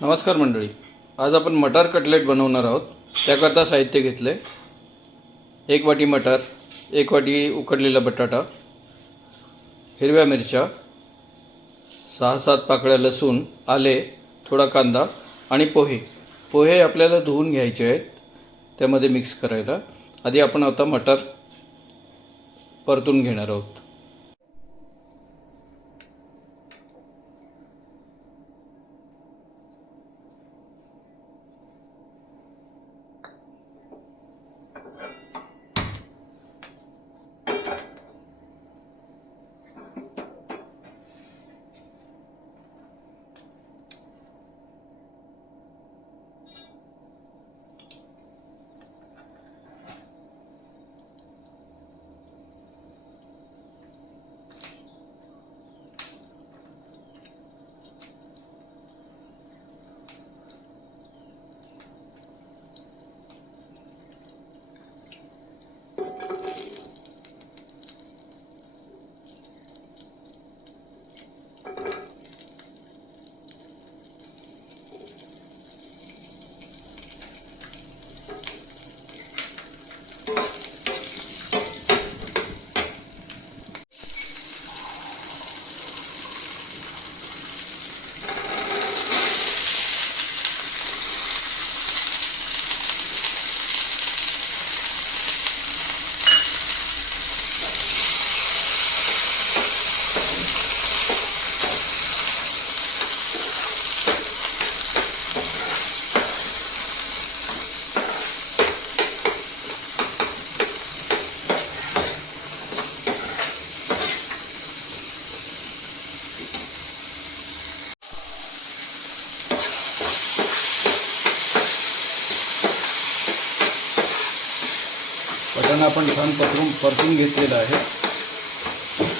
नमस्कार मंडळी. आज आपण मटार कटलेट बनवणार आहोत. त्याकरता साहित्य घेतले: 1 वाटी मटार, 1 वाटी उकडलेला बटाटा, हिरव्या मिरच्या, 6-7 पाकळ्या लसूण, आले, थोडा कांदा आणि पोहे. पोहे आपल्याला धुवून घ्यायचे आहेत त्यामध्ये मिक्स करायला. आधी आपण आता मटार परतून घेणार आहोत. बटाणा आपण छान परतून घेतलेला आहे.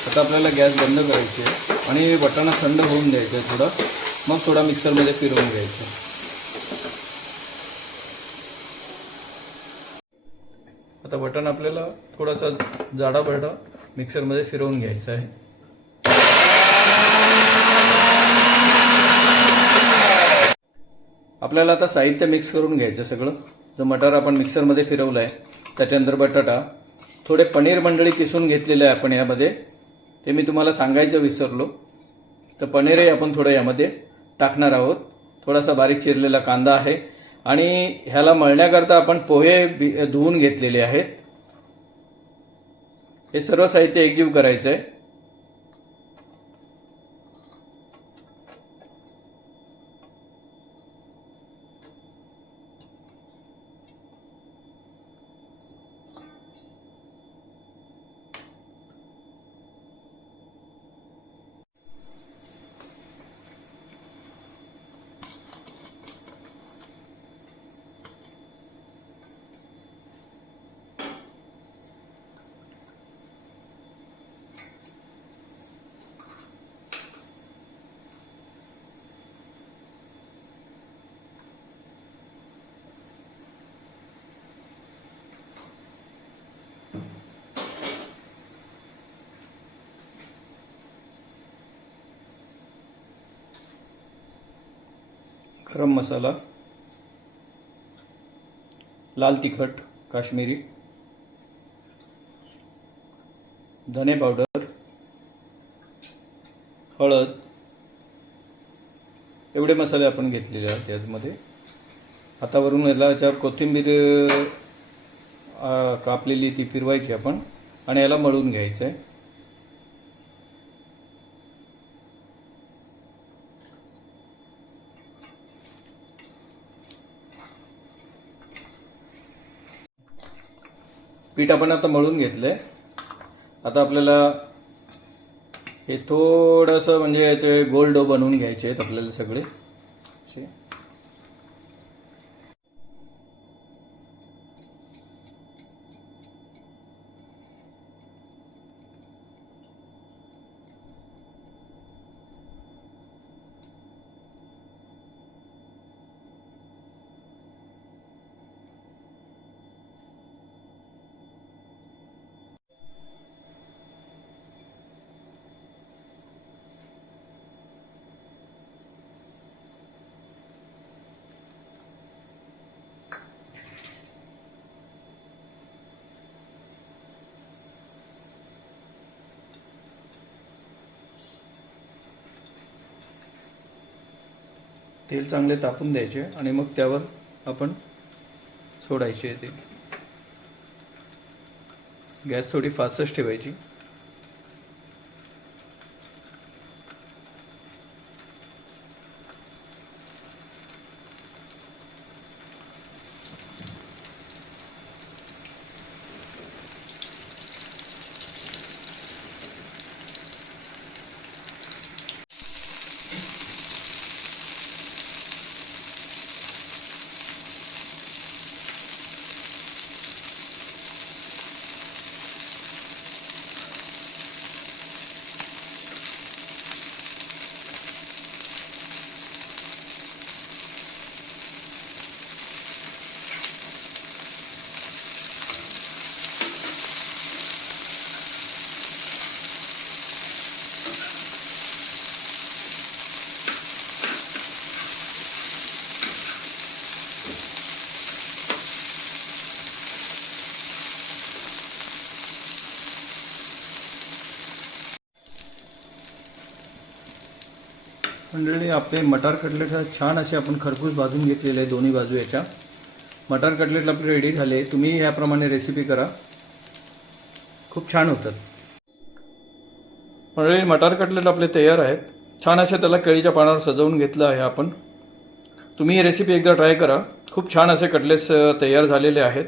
आता आपल्याला गॅस बंद करायची आहे आणि बटाणा थंड होऊन द्यायचा आहे थोडा. मग थोडा मिक्सरमध्ये फिरवून घ्यायचा. आता बटाणा आपल्याला थोडासा जाडा भरडा मिक्सरमध्ये फिरवून घ्यायचा आहे. आपल्याला आता साहित्य मिक्स करून घ्यायचं सगळं. जो मटार आपण मिक्सरमध्ये फिरवला आहे त्याच्यानंतर बटाटा, थोडे पनीर मंडळी किसून घेतलेले आहे आपण यामध्ये, ते मी तुम्हाला सांगायचं विसरलो. तर पनीरही आपण थोडं यामध्ये टाकणार आहोत. थोडासा बारीक चिरलेला कांदा आहे आणि ह्याला मळण्याकरता आपण पोहे धुवून घेतलेले आहेत. हे सर्व साहित्य एकजीव करायचं आहे. गरम मसाला, लाल तिखट काश्मीरी, धने पावडर, हळद, एवढे मसाले आपण घेतलेले आहेत यामध्ये. आता वरून याच्यावर कोथिंबीर कापलेली ती फिरवायची आपण आणि याला मळून घ्यायचं आहे. पीठ आपण आता मळून घेतलं आहे. आता आपल्याला हे थोडंसं म्हणजे याचे गोल डो बनवून घ्यायचे आहेत आपल्याला सगळे. तेल चांगले तापून द्यायचे आणि मग त्यावर आपण सोडायचे. ते गॅस थोडी फास्टच ठेवायची. मंडळी, आपले मटार कटलेट छान असे आपण खरपूस भाजून घेतलेले आहे दोन्ही बाजू याच्या. मटार कटलेट आपले रेडी झाले. तुम्ही याप्रमाणे रेसिपी करा, खूप छान होतात. मंडळी, मटार कटलेट आपले तयार आहेत. छान असे त्याला केळीच्या पानावर सजवून घेतलं आहे आपण. तुम्ही ही रेसिपी एकदा ट्राय करा. खूप छान असे कटलेट्स तयार झालेले आहेत.